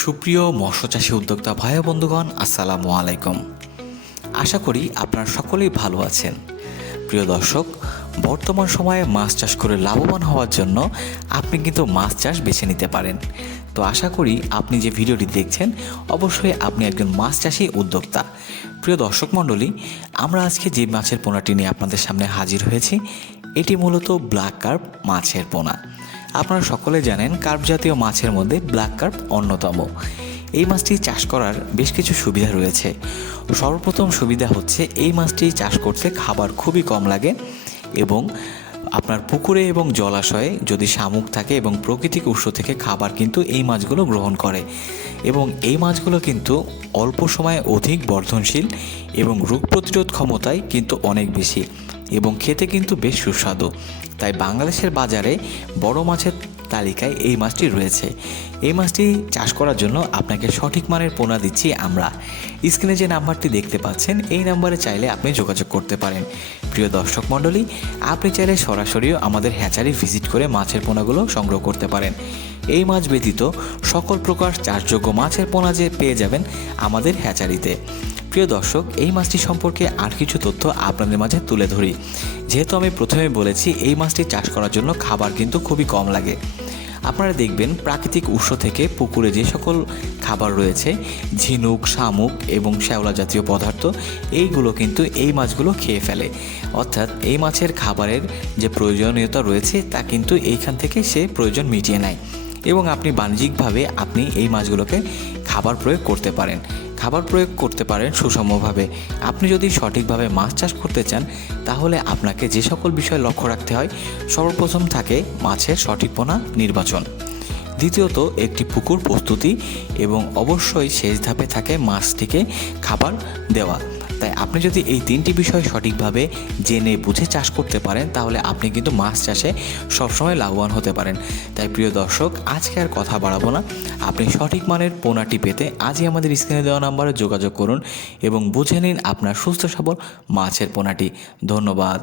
সুপ্রিয় মৎস্যচাষী উদ্যোক্তা ভাই ও বন্ধুগণ, আসসালামু আলাইকুম। আশা করি আপনারা সকলেই ভালো আছেন। প্রিয় দর্শক, বর্তমান সময়ে মাছ চাষ করে লাভবান হওয়ার জন্য আপনি কিন্তু মাছ চাষ বেছে নিতে পারেন। তো আশা করি আপনি যে ভিডিওটি দেখছেন অবশ্যই আপনি একজন মাছ চাষী উদ্যোক্তা। প্রিয় দর্শক মণ্ডলী, আমরা আজকে যে মাছের পোনাটি নিয়ে আপনাদের সামনে হাজির হয়েছি এটি মূলত ব্ল্যাক কার্প মাছের পোনা। আপনারা সকলে জানেন কার্প জাতীয় মাছের মধ্যে ব্ল্যাক কার্প অন্যতম। এই মাছটি চাষ করার বেশ কিছু সুবিধা রয়েছে। সর্বপ্রথম সুবিধা হচ্ছে এই মাছটি চাষ করতে খাবার খুবই কম লাগে এবং আপনার পুকুরে এবং জলাশয়ে যদি শামুক থাকে এবং প্রাকৃতিক উৎস থেকে খাবার কিন্তু এই মাছগুলো গ্রহণ করে এবং এই মাছগুলো কিন্তু অল্প সময়ে অধিক বর্ধনশীল এবং রোগ প্রতিরোধ ক্ষমতায় কিন্তু অনেক বেশি এবং খেতে কিন্তু বেশ সুস্বাদু। তাই বাংলাদেশের বাজারে বড় মাছের তালিকায় এই মাছটি রয়েছে। এই মাছটি চাষ করার জন্য আপনাকে সঠিক মানের পোনা দিচ্ছি আমরা। স্ক্রিনে যে নাম্বারটি দেখতে পাচ্ছেন এই নাম্বারে চাইলে আপনি যোগাযোগ করতে পারেন। প্রিয় দর্শক মণ্ডলী, আপনি চাইলে সরাসরিও আমাদের হ্যাচারি ভিজিট করে মাছের পোনাগুলো সংগ্রহ করতে পারেন। এই মাছ ব্যতীত সকল প্রকার চাষযোগ্য মাছের পোনা যে পেয়ে যাবেন আমাদের হ্যাচারিতে। প্রিয় দর্শক, এই মাছটি সম্পর্কে আর কিছু তথ্য আপনাদের মাঝে তুলে ধরি। যেহেতু আমি প্রথমে বলেছি এই মাছটি চাষ করার জন্য খাবার কিন্তু খুবই কম লাগে। আপনারা দেখবেন প্রাকৃতিক উৎস থেকে পুকুরে যে সকল খাবার রয়েছে, ঝিনুক, শামুক এবং শ্যাওলা জাতীয় পদার্থ, এইগুলো কিন্তু এই মাছগুলো খেয়ে ফেলে। অর্থাৎ এই মাছের খাবারের যে প্রয়োজনীয়তা রয়েছে তা কিন্তু এইখান থেকে সে প্রয়োজন মিটিয়ে নেয় এবং আপনি বাণিজ্যিকভাবে আপনি এই মাছগুলোকে খাবার প্রয়োগ করতে পারেন সুষমভাবে। আপনি যদি সঠিকভাবে মাছ চাষ করতে চান তাহলে আপনাকে যে সকল বিষয় লক্ষ্য রাখতে হয়, সর্বপ্রথম থাকে মাছের সঠিক পোনা নির্বাচন, দ্বিতীয়ত একটি পুকুর প্রস্তুতি এবং অবশ্যই শেষ ধাপে থাকে মাছটিকে খাবার দেওয়া। তাই আপনি যদি এই তিনটি বিষয় সঠিকভাবে জেনে বুঝে চাষ করতে পারেন তাহলে আপনি কিন্তু মাছ চাষে সবসময় লাভবান হতে পারেন। তাই প্রিয় দর্শক, আজকে আর কথা বাড়াবো না, আপনি সঠিক মানের পোনাটি পেতে আজই আমাদের স্ক্রিনে দেওয়া নাম্বারে যোগাযোগ করুন এবং বুঝে নিন আপনার সুস্থ সবল মাছের পোনাটি। ধন্যবাদ।